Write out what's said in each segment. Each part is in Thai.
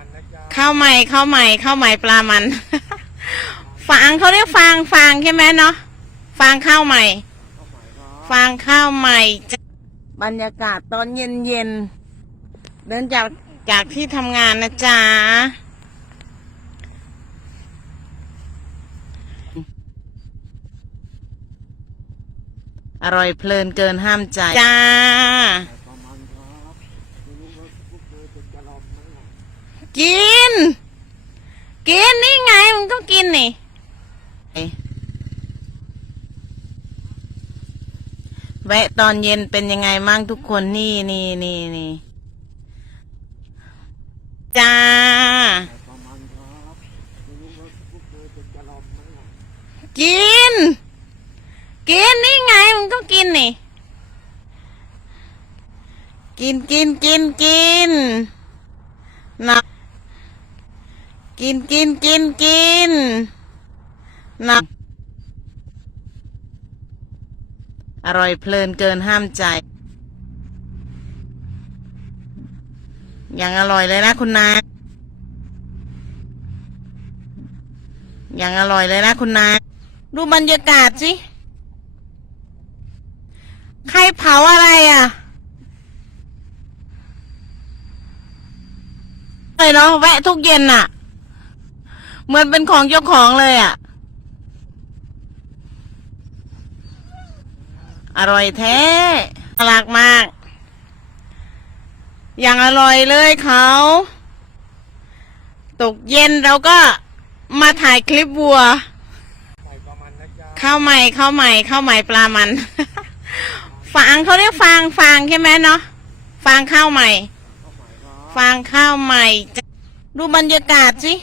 มันนะจ๊ะข้าวใหม่ข้าวใหม่ข้าวใหม่ปลามัน ฟางเขาเรียกฟางฟางใช่ไหมเนาะฟางข้าวใหม่ ข้าวใหม่ครับฟางข้าวใหม่จะบรรยากาศตอนเย็นเย็นๆเดินจากจากที่ทำงานนะจ๊ะอร่อยเพลินเกินห้ามใจจ้า ครับไม่รู้ว่าพวกเธอจะจะลองไหมล่ะ กิน กินนี่ไงมึงต้องกินนี่ แวะตอนเย็นเป็นยังไงมั่งทุกคนนี่นี่นี่นี่จ้า กิน กินนี่ไงมึงต้องกินนี่ กินกินกินกินนะ กินกินกินกินนะอร่อยเพลินเกินห้ามใจ อย่างอร่อยเลยนะคุณนายอย่างอร่อยเลยนะคุณนายดูบรรยากาศสิใครเผาอะไรอะเลยเนาะแวะทุกเย็นอะ เหมือนเป็นของเจ้าของเลยอะ อร่อยแท้น่ารักมาก อย่างอร่อยเลยเขา ตกเย็นเราก็มาถ่ายคลิปวัว ข้าวใหม่ข้าวใหม่ข้าวใหม่ปลามัน ฟางเขาเรียกฟางฟางใช่ไหมเนาะ ฟางข้าวใหม่ ฟางข้าวใหม่ ดูบรรยากาศสิ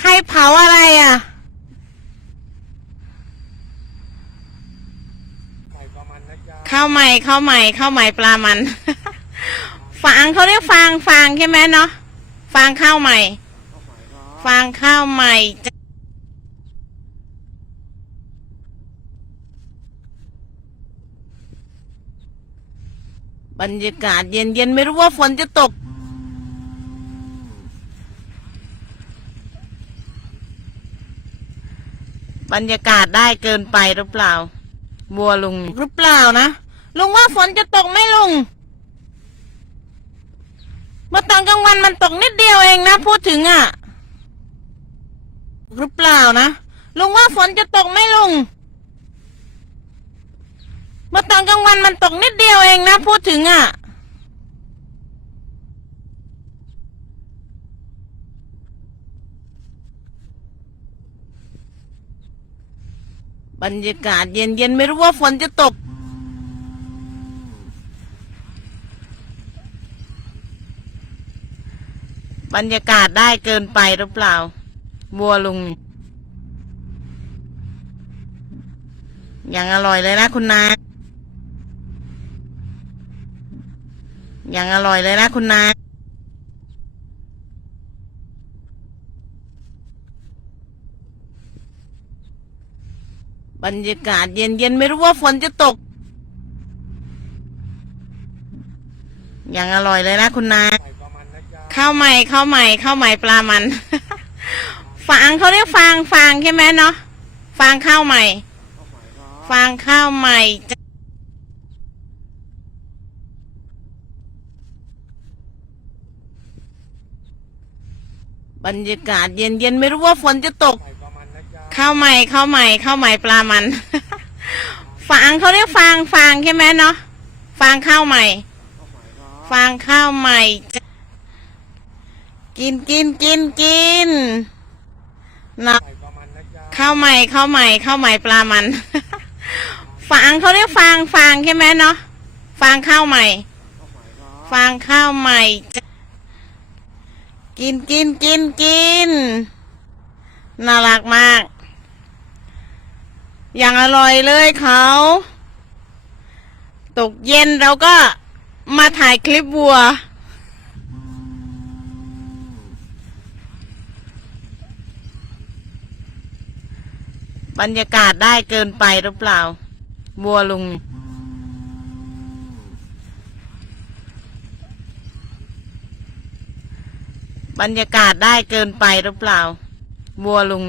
ใครเผาอะไรอะใส่ปรมาณนะจ๊ะข้าวใหม่ข้าวใหม่ข้าวใหม่ปลามัน ฟางเขาเรียกฟางฟางใช่ไหมเนาะฟางข้าวใหม่ ฟางข้าวใหม่บรรยากาศเย็นๆ ไม่รู้ว่าฝนจะตก บรรยากาศได้เกินไปหรือเปล่า บัวลุงหรือเปล่านะลุงว่าฝนจะตกไหมลุงเมื่อตอนกลางวันมันตกนิดเดียวเองนะ พูดถึงอะหรือเปล่านะลุงว่าฝนจะตกไหมลุงเมื่อตอนกลางวันมันตกนิดเดียวเองนะ พูดถึงอะ บรรยากาศเย็นๆไม่รู้ว่าฝนจะตก บรรยากาศได้เกินไปหรือเปล่า บัวลุง อย่างอร่อยเลยนะคุณนายอย่างอร่อยเลยนะคุณนาย รรยากาศเย็นๆไม่รู้ว่าฝนจะตก อย่างอร่อยเลยนะคุณนายข้าวใหม่ข้าวใหม่ข้าวใหม่ปลามัน ฟางเขาเรียกฟางฟางใช่ไหมเนาะฟางข้าวใหม่ ฟางข้าวใหม่บรรยากาศเย็นๆไม่รู้ว่าฝนจะตก ข้าวใหม่ข้าวใหม่ข้าวใหม่ปลามัน ฟางเขาเรียกฟางฟางใช่ไหมเนาะฟางข้าวใหม่ ฟางข้าวใหม่ กินกินกินกินน่าข้าวใหม่ข้าวใหม่ข้าวใหม่ปลามัน ฟางเขาเรียกฟางฟางใช่ไหมเนาะฟางข้าวใหม่ ฟางข้าวใหม่ กินกินกินกินน่ารักมาก อย่างอร่อยเลยเขา ตกเย็นเราก็มาถ่ายคลิปวัว บรรยากาศได้เกินไปหรือเปล่า บัวลุงบรรยากาศได้เกินไปหรือเปล่า บัวลุง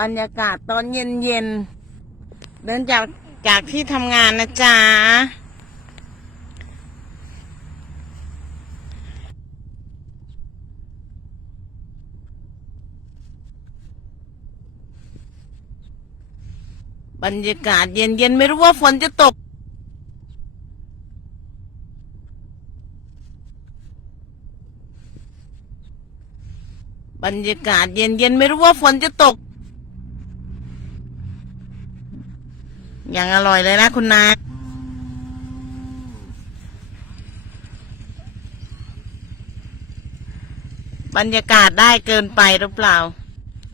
บรรยากาศตอนเย็นเย็น เดินจากจากที่ทำงานนะจ๊ะบรรยากาศเย็นเย็นไม่รู้ว่าฝนจะตก บรรยากาศเย็นเย็นไม่รู้ว่าฝนจะตก อย่างอร่อยเลยนะคุณนายบรรยากาศได้เกินไปหรือเปล่า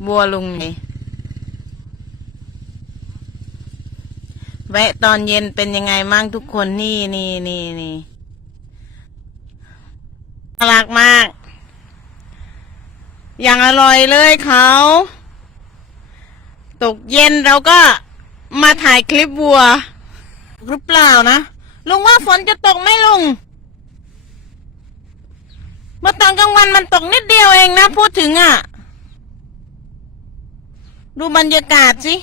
บัวลุงนี่แวะตอนเย็นเป็นยังไงมั่งทุกคนนี่นี่นี่นี่น่ารักมาก อย่างอร่อยเลยเขา ตกเย็นเราก็ มาถ่ายคลิปวัว หรือเปล่านะ ลุงว่าฝนจะตกไหมลุง เมื่อตอนกลางวันมันตกนิดเดียวเองนะ พูดถึงอะ่ะ ดูบรรยากาศสิ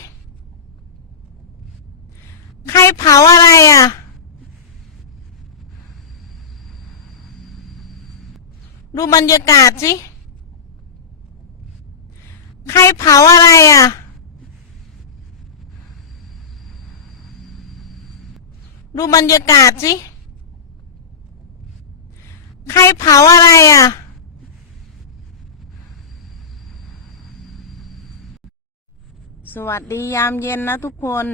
ใครเผาอะไรอะ ดูบรรยากาศสิ ใครเผาอะไรอะ ดูบรรยากาศสิ ใครเผาอะไรอะ สวัสดียามเย็นนะทุกคน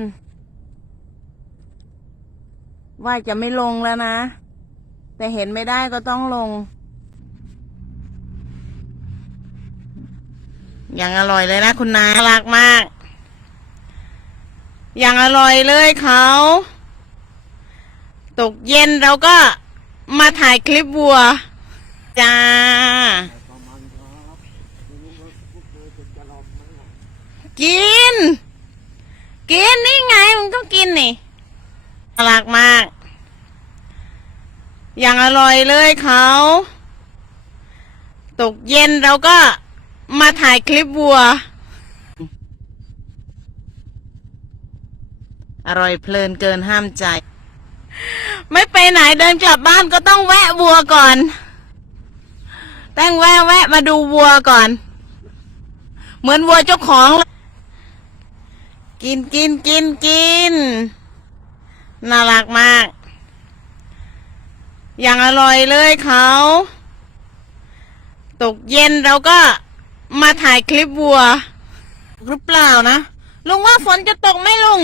ว่าจะไม่ลงแล้วนะ แต่เห็นไม่ได้ก็ต้องลง อย่างอร่อยเลยนะคุณนาน่ารักมาก อย่างอร่อยเลยเขา ตกเย็นเราก็มาถ่ายคลิปวัว จ้า กิน กินนี่ไงมันก็กินนี่น่ารักมาก อย่างอร่อยเลยเขา ตกเย็นเราก็มาถ่ายคลิปวัว อร่อยเพลินเกินห้ามใจ ไม่ไปไหนเดินกลับบ้านก็ต้องแวะวัวก่อนต้งแวะแวะมาดูวัวก่อน เหมือนวัวเจ้าของ กินกินกินกิน น่ารักมาก อย่างอร่อยเลยเขา ตกเย็นเราก็มาถ่ายคลิปวัว หรือเปล่านะ ลุงว่าฝนจะตกไหมลุง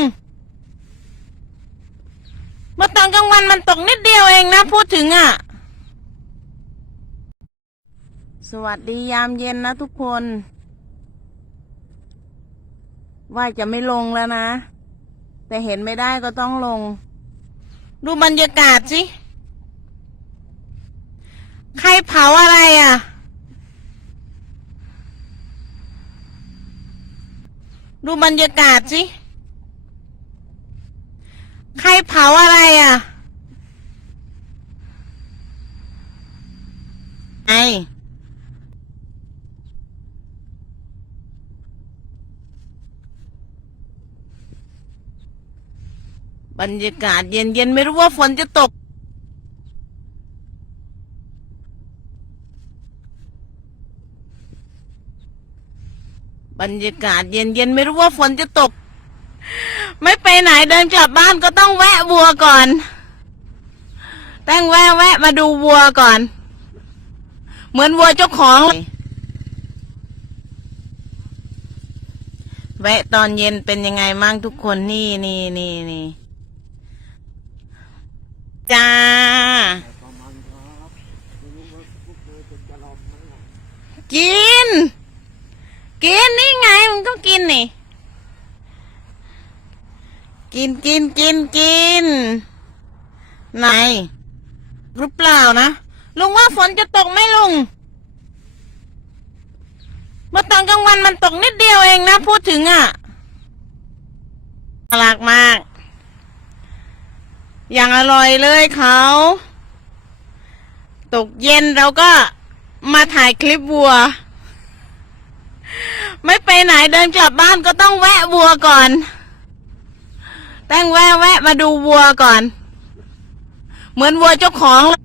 เมื่อตอนกลางวันมันตกนิดเดียวเองนะ พูดถึงอะ่ะ สวัสดียามเย็นนะทุกคน ว่าจะไม่ลงแล้วนะ แต่เห็นไม่ได้ก็ต้องลง ดูบรรยากาศสิ ใครเผาอะไรอะดูบรรยากาศสิ ใครเผาอะไรอะ ไอ บรรยากาศเย็นเย็นๆไม่รู้ว่าฝนจะตก บรรยากาศเย็นเย็นๆไม่รู้ว่าฝนจะตก ไม่ไปไหนเดินกลับบ้านก็ต้องแวะวัวก่อนต้งแวะแวะมาดูวัวก่อน เหมือนวัวเจ้าของเลยแวะตอนเย็นเป็นยังไงมั่งทุกคนนี่นี่นี่นี่จ้ากิน กินนี่ไงมันก็กินนี่ กินกินกินกินไหนหรือเปล่านะลุงว่าฝนจะตกไหมลุงเมื่อตอนกลางวันมันตกนิดเดียวเองนะ พูดถึงอะ่ะน่ารักมาก อย่างอร่อยเลยเขา ตกเย็นเราก็มาถ่ายคลิปวัว ไม่ไปไหนเดินกลับบ้านก็ต้องแวะวัวก่อน แต้งแวะแวะมาดูวัวก่อน เหมือนวัวเจ้าของเลย